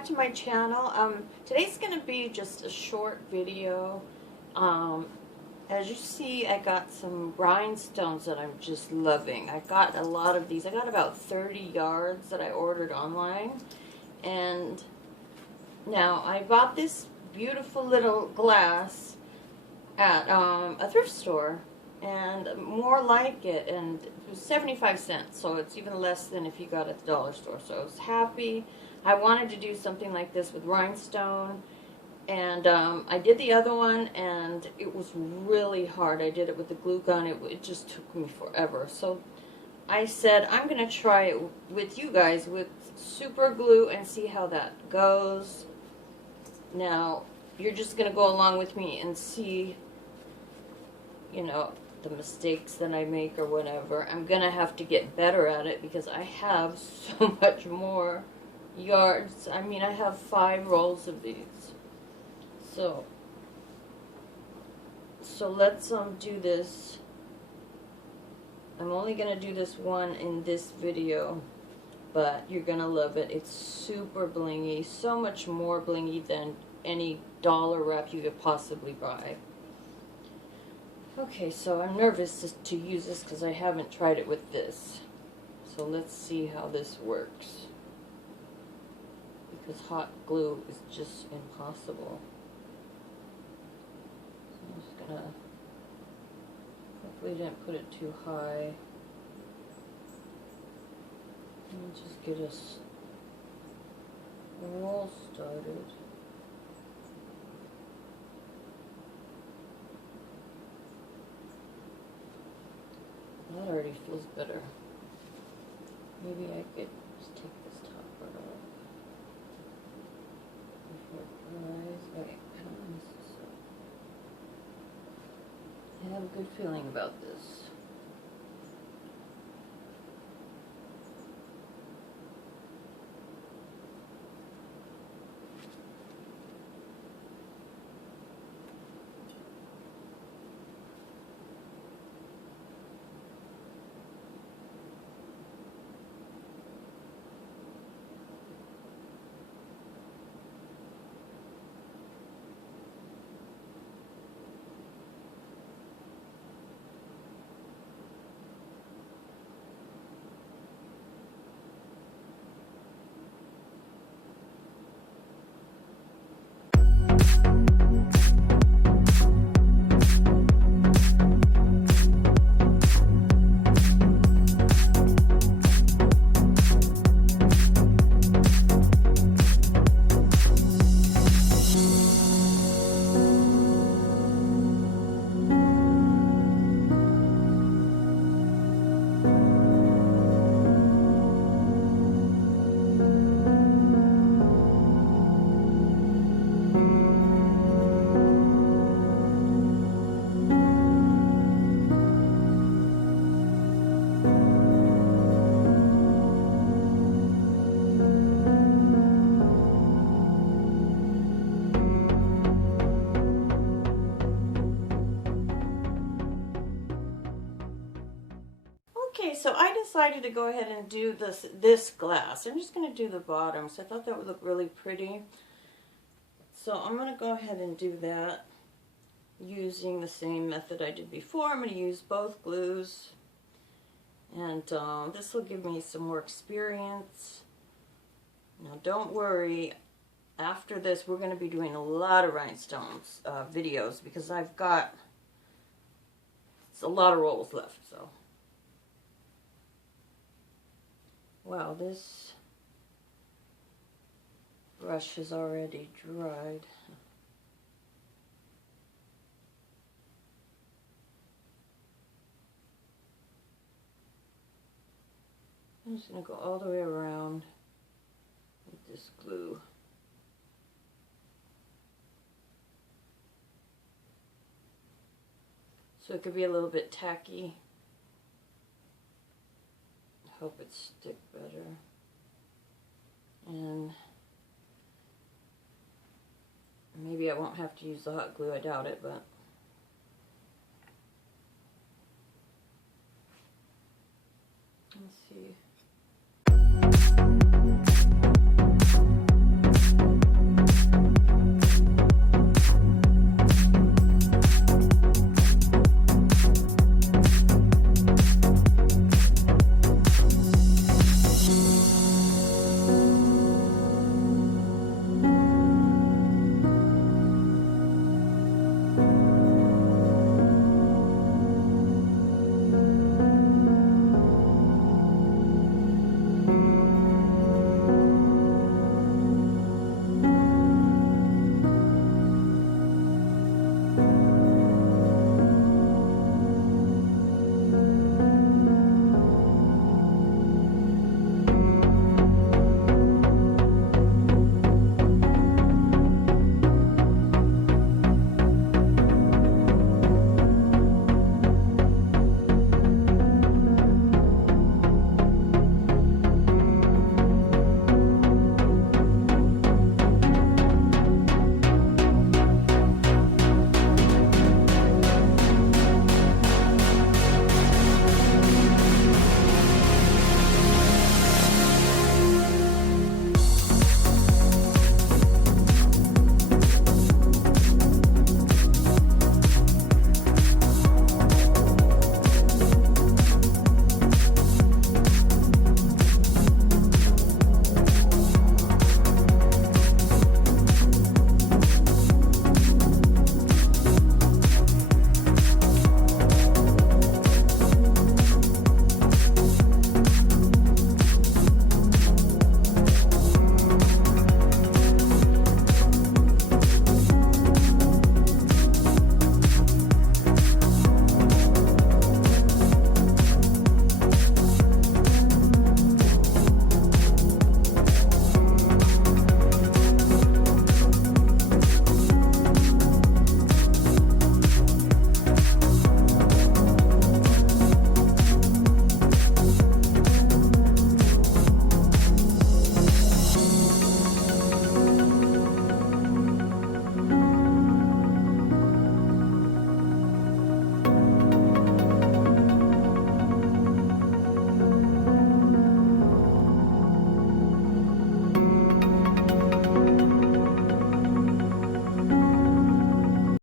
back to my channel. Today's going to be just a short video. As you see, I got some rhinestones that I'm just loving. I got a lot of these. I got about 30 yards that I ordered online. And now I bought this beautiful little glass at a thrift store. And more like it, and it was 75 cents, so it's even less than if you got it at the dollar store. So I was happy. I wanted to do something like this with rhinestone, and I did the other one, and it was really hard. I did it with the glue gun. It just took me forever. So I said I'm going to try it with you guys with super glue and see how that goes. Now, you're just going to go along with me and see, you know, the mistakes that I make or whatever. I'm gonna have to get better at it because I have so much more yards. I mean, I have 5 rolls of these. So let's do this. I'm only gonna do this one in this video, but you're gonna love it. It's super blingy, so much more blingy than any dollar wrap you could possibly buy. Okay, so I'm nervous to use this because I haven't tried it with this. So let's see how this works. Because hot glue is just impossible. So I'm just gonna, hopefully didn't put it too high. And just get us roll started. That already feels better. Maybe I could just take this top part off before it dries. Okay, I don't want to mess this up. I have a good feeling about this. Okay, so I decided to go ahead and do this glass. I'm just going to do the bottom, so I thought that would look really pretty. So I'm going to go ahead and do that using the same method I did before. I'm going to use both glues, and this will give me some more experience. Now don't worry, after this we're going to be doing a lot of rhinestones videos because I've got a lot of rolls left. So. Wow, this brush is already dried. I'm just going to go all the way around with this glue. So it could be a little bit tacky. Hope it stick better. And maybe I won't have to use the hot glue, I doubt it, but let's see.